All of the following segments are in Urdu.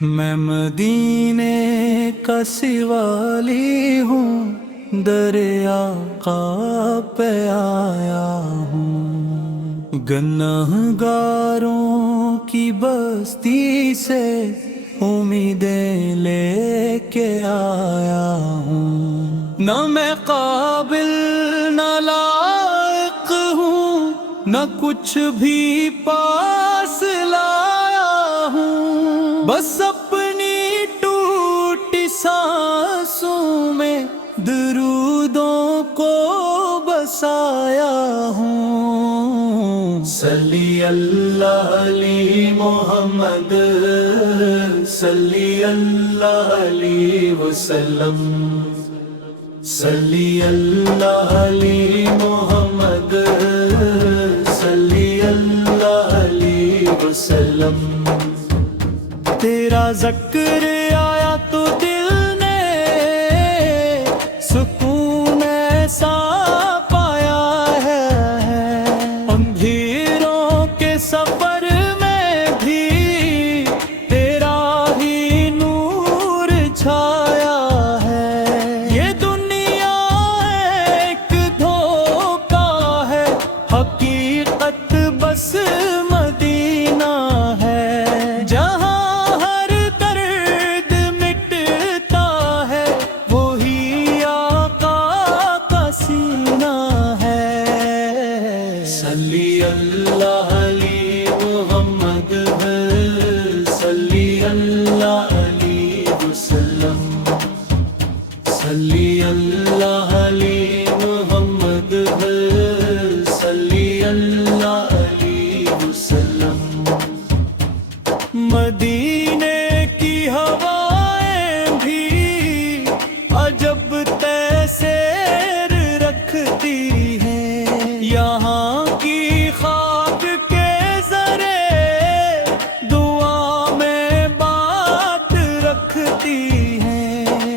میں مدینے کا سوالی ہوں، دریا آقا پہ آیا ہوں، گنہگاروں کی بستی سے امیدیں لے کے آیا ہوں۔ نہ میں قابل نہ لائق ہوں، نہ کچھ بھی پاس لایا ہوں، بس اپنی ٹوٹی سانسوں میں درودوں کو بسایا ہوں۔ صلی اللہ علی محمد، صلی اللہ علیہ وسلم، صلی اللہ علی محمد، صلی اللہ علیہ وسلم۔ تیرا ذکر آیا تو دل نے سکون ایسا پایا ہے، اندھیروں کے سفر میں بھی تیرا ہی نور چھایا ہے۔ یہ دنیا ایک دھوکہ ہے، حقیقت بس مدینہ ہے، جہاں صلی اللہ علی محمد، صلی اللہ علیہ وسلم، صلی اللہ علی محمد، صلی اللہ علیہ وسلم۔ مدینے کی ہوائیں بھی عجب تیسیر رکھتی ہیں، یہاں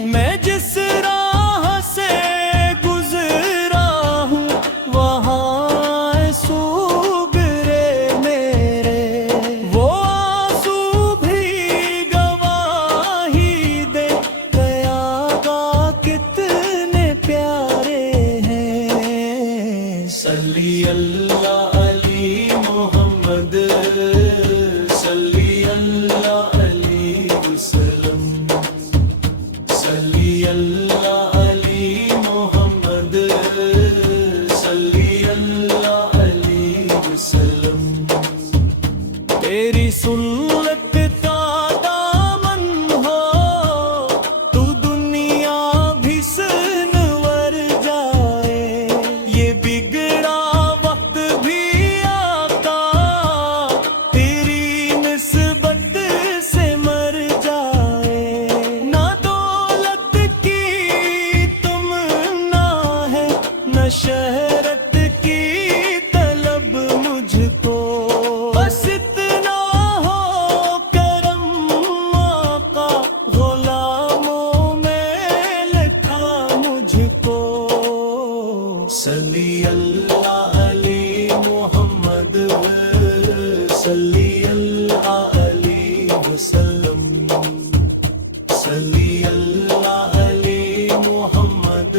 میں جس راہ سے گزرا ہوں وہاں سوگرے میرے، وہ آنسو بھی گواہی دے قیاغا کتنے پیارے ہیں۔ صلی اللہ علی محمد، صلی اللہ علیہ وسلم، صلی اللہ علی محمد، صلی اللہ علیہ وسلم۔ تیری سنت کا دامن ہو تو دنیا بھی سنور جائے، یہ بگڑا وقت بھی آقا تیری نسبت سے مر جائے، نہ دولت کی تمنا ہے، نہ شہرت کی طلب مجھ کو، بس اتنا ہو کرم آقا غلاموں میں لکھا مجھ کو۔ صلی اللہ علی محمد، صلی اللہ علیہ وسلم، صلی اللہ علی محمد،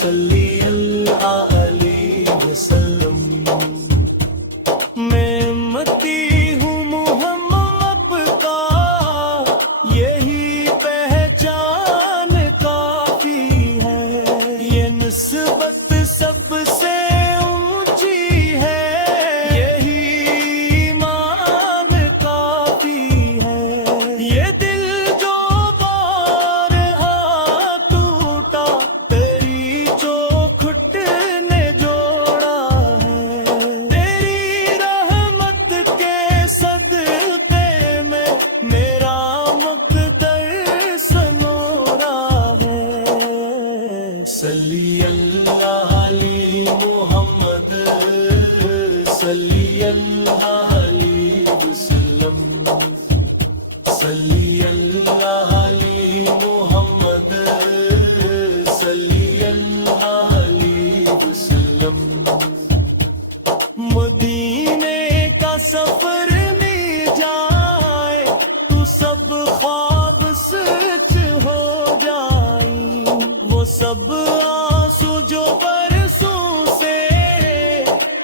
صلی اللہ علیہ وسلم۔ میں امتی ہوں محمد کا، یہی پہچان کافی ہے، یہ نسبت سب سے اونچی ہے، یہی ایمان کافی ہے، یہ دل جو بارہا ٹوٹا تیری چوکھٹ نے جوڑا ہے، تیری رحمت کے صدقے میں میرا مقدر سنورا ہے۔ صلی اللہ علی محمد، صلی اللہ علیہ وسلم، صلی اللہ علی محمد، صلی اللہ علیہ وسلم۔ مدینے کا سفر میں جائے تو سب آنسو جو برسوں سے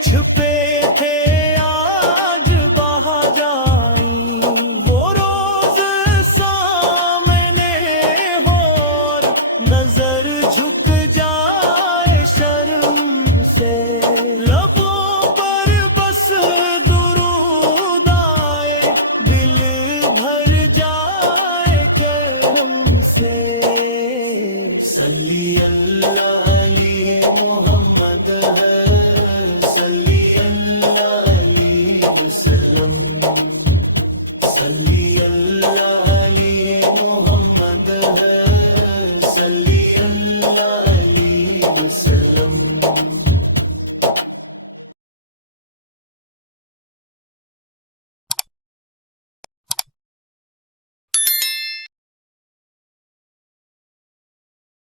چھپے تھے آج بہا جائیں، وہ روز سامنے ہو اور نظر جھک جائے شرم سے، لبوں پر بس درود آئے، دل بھر جائے کرم سے، صلی اللہ